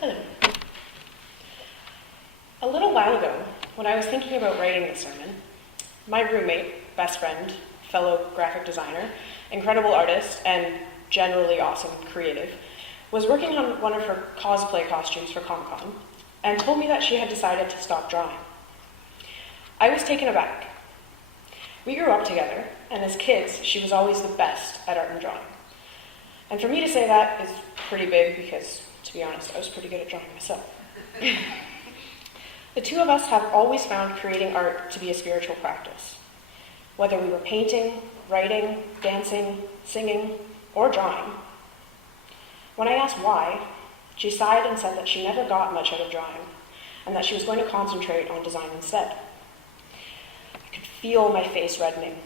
Hello. A little while ago, when I was thinking about writing the sermon, my roommate, best friend, fellow graphic designer, incredible artist, and generally awesome creative, was working on one of her cosplay costumes for Comic-Con and told me that she had decided to stop drawing. I was taken aback. We grew up together, and as kids, she was always the best at art and drawing. And for me to say that is pretty big because, to be honest, I was pretty good at drawing myself. The two of us have always found creating art to be a spiritual practice. Whether we were painting, writing, dancing, singing, or drawing. When I asked why, she sighed and said that she never got much out of drawing, and that she was going to concentrate on design instead. I could feel my face reddening.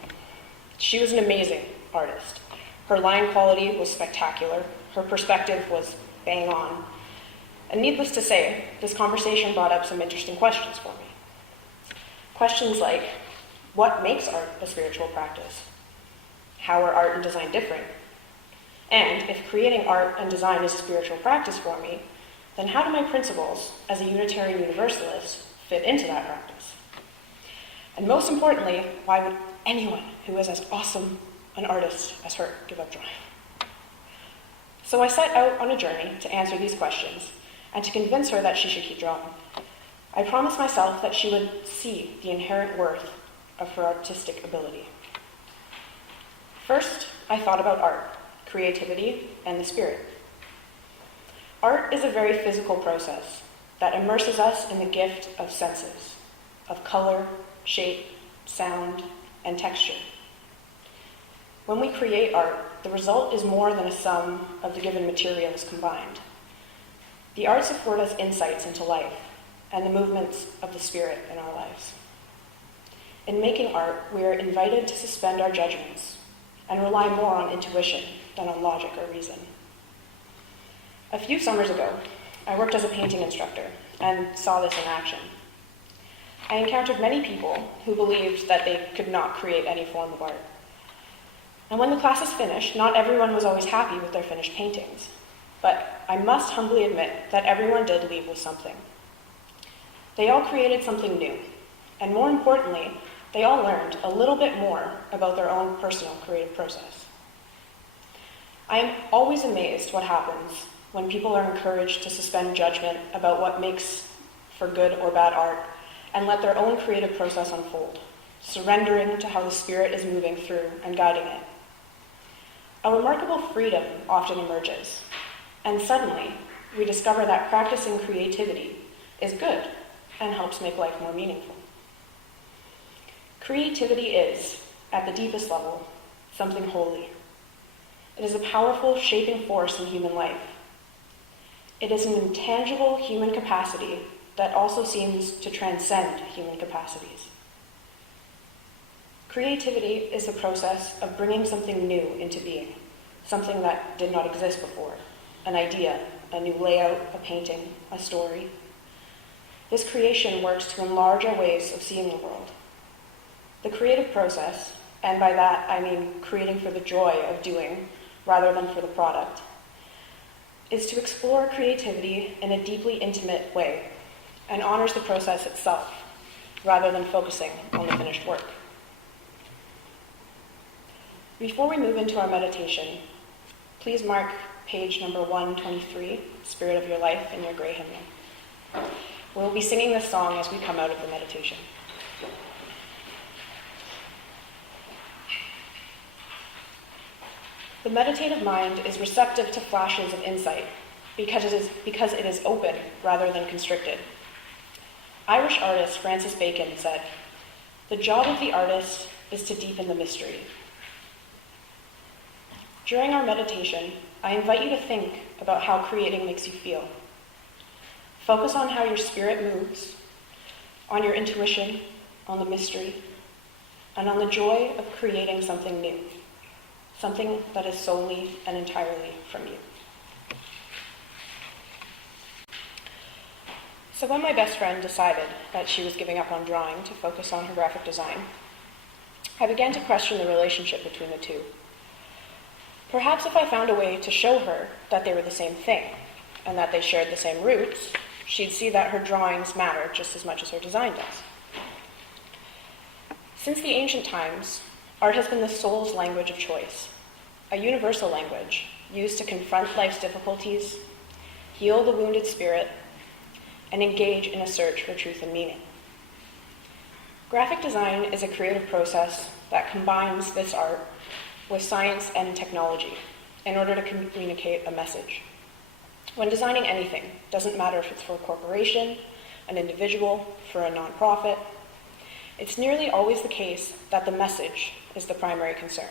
She was an amazing artist. Her line quality was spectacular. Her perspective was bang on. And needless to say, this conversation brought up some interesting questions for me. Questions like, what makes art a spiritual practice? How are art and design different? And if creating art and design is a spiritual practice for me, then how do my principles as a Unitarian Universalist fit into that practice? And most importantly, why would anyone who is as awesome an artist as her give up drawing? So I set out on a journey to answer these questions and to convince her that she should keep drawing. I promised myself that she would see the inherent worth of her artistic ability. First, I thought about art, creativity, and the spirit. Art is a very physical process that immerses us in the gift of senses, of color, shape, sound, and texture. When we create art, the result is more than a sum of the given materials combined. The arts afford us insights into life and the movements of the spirit in our lives. In making art, we are invited to suspend our judgments and rely more on intuition than on logic or reason. A few summers ago, I worked as a painting instructor and saw this in action. I encountered many people who believed that they could not create any form of art. And when the classes finished, not everyone was always happy with their finished paintings. But I must humbly admit that everyone did leave with something. They all created something new, and more importantly, they all learned a little bit more about their own personal creative process. I am always amazed what happens when people are encouraged to suspend judgment about what makes for good or bad art and let their own creative process unfold, surrendering to how the spirit is moving through and guiding it. A remarkable freedom often emerges, and suddenly we discover that practicing creativity is good and helps make life more meaningful. Creativity is, at the deepest level, something holy. It is a powerful shaping force in human life. It is an intangible human capacity that also seems to transcend human capacities. Creativity is the process of bringing something new into being, something that did not exist before, an idea, a new layout, a painting, a story. This creation works to enlarge our ways of seeing the world. The creative process, and by that I mean creating for the joy of doing rather than for the product, is to explore creativity in a deeply intimate way and honors the process itself rather than focusing on the finished work. Before we move into our meditation, please mark page number 123, Spirit of Your Life, in your gray hymnal. We'll be singing this song as we come out of the meditation. The meditative mind is receptive to flashes of insight because it is open rather than constricted. Irish artist Francis Bacon said, "The job of the artist is to deepen the mystery." During our meditation, I invite you to think about how creating makes you feel. Focus on how your spirit moves, on your intuition, on the mystery, and on the joy of creating something new, something that is solely and entirely from you. So when my best friend decided that she was giving up on drawing to focus on her graphic design, I began to question the relationship between the two. Perhaps if I found a way to show her that they were the same thing, and that they shared the same roots, she'd see that her drawings matter just as much as her design does. Since the ancient times, art has been the soul's language of choice, a universal language used to confront life's difficulties, heal the wounded spirit, and engage in a search for truth and meaning. Graphic design is a creative process that combines this art with science and technology in order to communicate a message. When designing anything, it doesn't matter if it's for a corporation, an individual, for a nonprofit, it's nearly always the case that the message is the primary concern.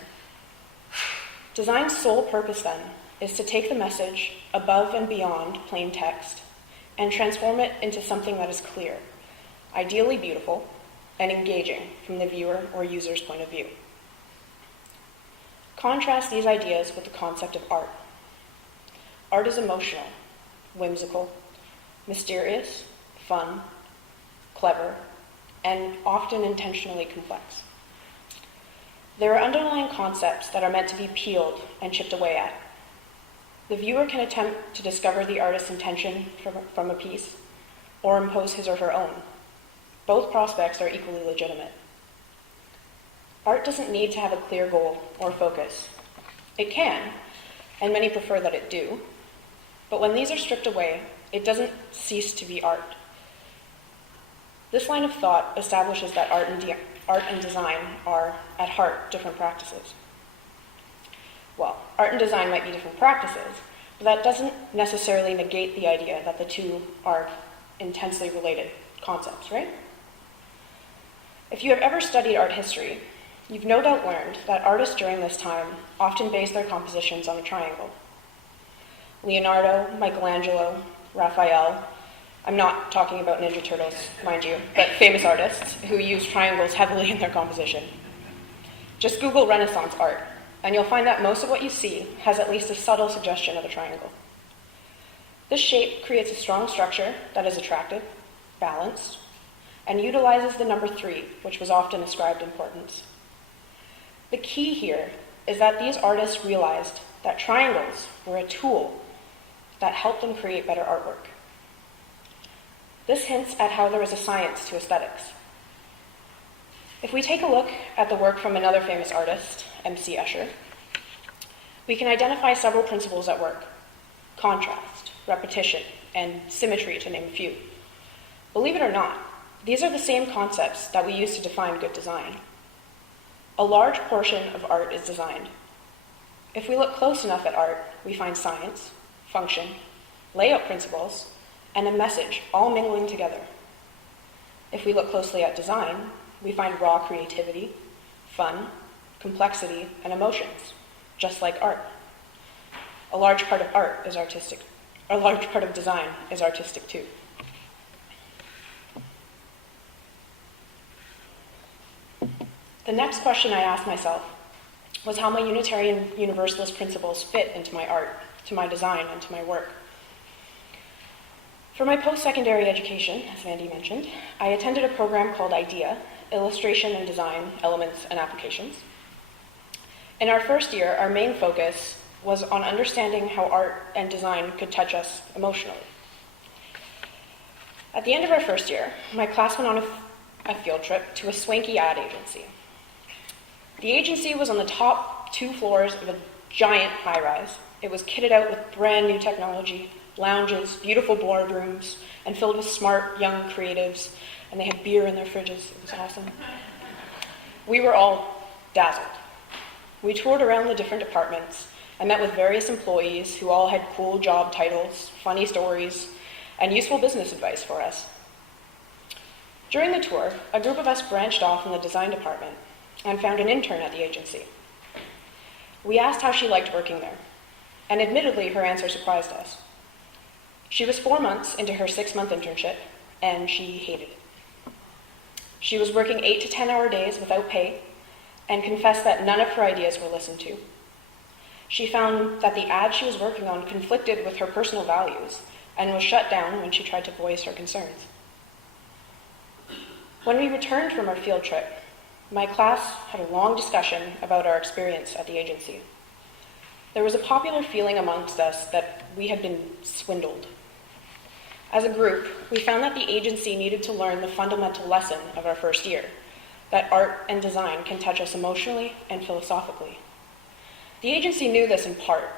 Design's sole purpose, then, is to take the message above and beyond plain text and transform it into something that is clear, ideally beautiful, and engaging from the viewer or user's point of view. Contrast these ideas with the concept of art. Art is emotional, whimsical, mysterious, fun, clever, and often intentionally complex. There are underlying concepts that are meant to be peeled and chipped away at. The viewer can attempt to discover the artist's intention from a piece, or impose his or her own. Both prospects are equally legitimate. Art doesn't need to have a clear goal or focus. It can, and many prefer that it do, but when these are stripped away, it doesn't cease to be art. This line of thought establishes that art and design are, at heart, different practices. Well, art and design might be different practices, but that doesn't necessarily negate the idea that the two are intensely related concepts, right? If you have ever studied art history, you've no doubt learned that artists during this time often based their compositions on a triangle. Leonardo, Michelangelo, Raphael, I'm not talking about Ninja Turtles, mind you, but famous artists who use triangles heavily in their composition. Just Google Renaissance art, and you'll find that most of what you see has at least a subtle suggestion of a triangle. This shape creates a strong structure that is attractive, balanced, and utilizes the number 3, which was often ascribed importance. The key here is that these artists realized that triangles were a tool that helped them create better artwork. This hints at how there is a science to aesthetics. If we take a look at the work from another famous artist, M.C. Escher, we can identify several principles at work: contrast, repetition, and symmetry, to name a few. Believe it or not, these are the same concepts that we use to define good design. A large portion of art is designed. If we look close enough at art, we find science, function, layout principles, and a message all mingling together. If we look closely at design, we find raw creativity, fun, complexity, and emotions, just like art. A large part of art is artistic. A large part of design is artistic too. The next question I asked myself was how my Unitarian Universalist principles fit into my art, to my design, and to my work. For my post-secondary education, as Andy mentioned, I attended a program called IDEA, Illustration and Design, Elements and Applications. In our first year, our main focus was on understanding how art and design could touch us emotionally. At the end of our first year, my class went on a field trip to a swanky ad agency. The agency was on the top 2 floors of a giant high-rise. It was kitted out with brand new technology, lounges, beautiful boardrooms, and filled with smart, young creatives, and they had beer in their fridges. It was awesome. We were all dazzled. We toured around the different departments and met with various employees who all had cool job titles, funny stories, and useful business advice for us. During the tour, a group of us branched off in the design department and found an intern at the agency. We asked how she liked working there, and admittedly, her answer surprised us. She was 4 months into her 6-month internship, and she hated it. She was working 8 to 10-hour days without pay, and confessed that none of her ideas were listened to. She found that the ad she was working on conflicted with her personal values, and was shut down when she tried to voice her concerns. When we returned from our field trip, my class had a long discussion about our experience at the agency. there was a popular feeling amongst us that we had been swindled. As a group, we found that the agency needed to learn the fundamental lesson of our first year, that art and design can touch us emotionally and philosophically. The agency knew this in part.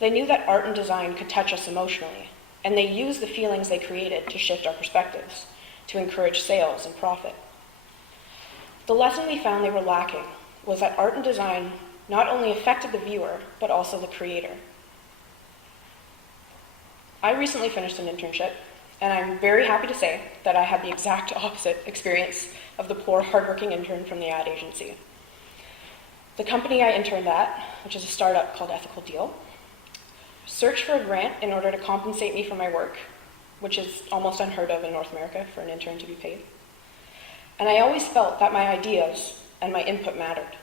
They knew that art and design could touch us emotionally, and they used the feelings they created to shift our perspectives, to encourage sales and profit. The lesson we found they were lacking was that art and design not only affected the viewer, but also the creator. I recently finished an internship, and I'm very happy to say that I had the exact opposite experience of the poor, hardworking intern from the ad agency. The company I interned at, which is a startup called Ethical Deal, searched for a grant in order to compensate me for my work, which is almost unheard of in North America for an intern to be paid. And I always felt that my ideas and my input mattered.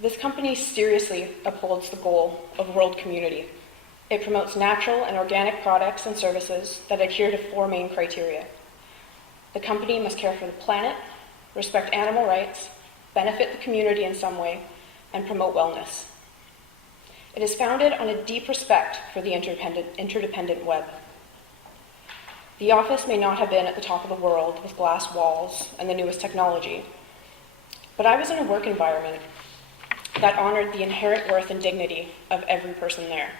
This company seriously upholds the goal of world community. It promotes natural and organic products and services that adhere to 4 main criteria. The company must care for the planet, respect animal rights, benefit the community in some way, and promote wellness. It is founded on a deep respect for the interdependent web. The office may not have been at the top of the world with glass walls and the newest technology, but I was in a work environment that honored the inherent worth and dignity of every person there.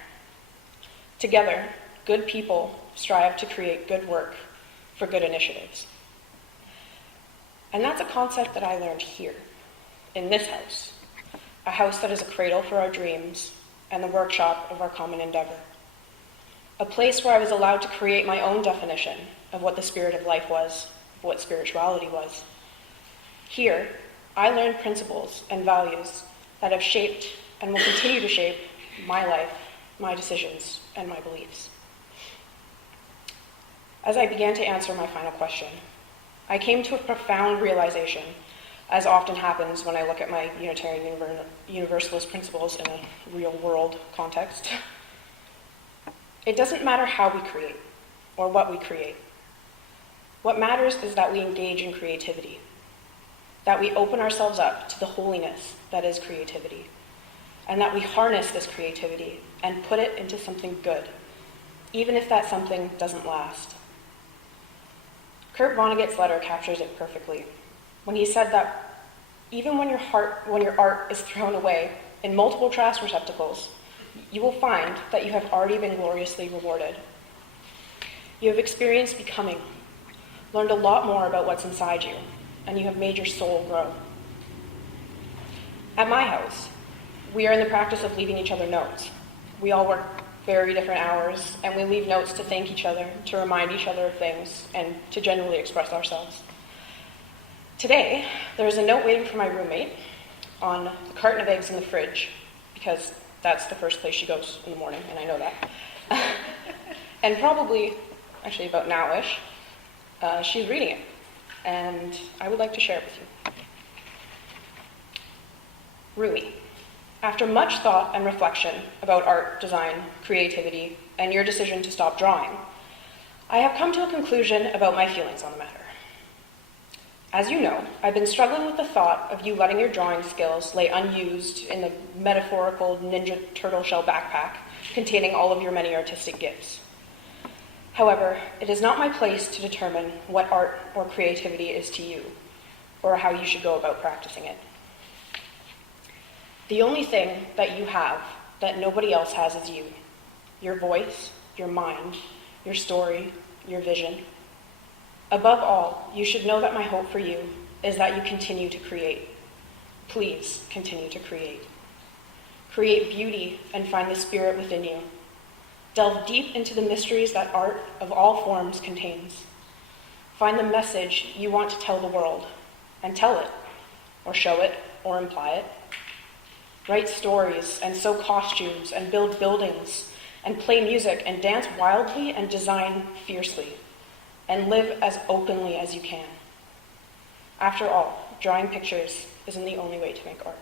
Together, good people strive to create good work for good initiatives. And that's a concept that I learned here, in this house, a house that is a cradle for our dreams and the workshop of our common endeavor. A place where I was allowed to create my own definition of what the spirit of life was, of what spirituality was. Here, I learned principles and values that have shaped and will continue to shape my life, my decisions, and my beliefs. As I began to answer my final question, I came to a profound realization, as often happens when I look at my Unitarian Universalist principles in a real-world context. It doesn't matter how we create or what we create. What matters is that we engage in creativity, that we open ourselves up to the holiness that is creativity, and that we harness this creativity and put it into something good, even if that something doesn't last. Kurt Vonnegut's letter captures it perfectly when he said that even when your art is thrown away in multiple trash receptacles, you will find that you have already been gloriously rewarded. You have experienced becoming, learned a lot more about what's inside you, and you have made your soul grow. At my house, we are in the practice of leaving each other notes. We all work very different hours, and we leave notes to thank each other, to remind each other of things, and to generally express ourselves. Today, there is a note waiting for my roommate on the carton of eggs in the fridge, because that's the first place she goes in the morning, and I know that. And probably, actually about now-ish, she's reading it, and I would like to share it with you. Rui, after much thought and reflection about art, design, creativity, and your decision to stop drawing, I have come to a conclusion about my feelings on the matter. As you know, I've been struggling with the thought of you letting your drawing skills lay unused in the metaphorical Ninja Turtle shell backpack containing all of your many artistic gifts. However, it is not my place to determine what art or creativity is to you, or how you should go about practicing it. The only thing that you have that nobody else has is you, your voice, your mind, your story, your vision. Above all, you should know that my hope for you is that you continue to create. Please continue to create. Create beauty and find the spirit within you. Delve deep into the mysteries that art of all forms contains. Find the message you want to tell the world, and tell it, or show it, or imply it. Write stories, and sew costumes, and build buildings, and play music, and dance wildly, and design fiercely, and live as openly as you can. After all, drawing pictures isn't the only way to make art.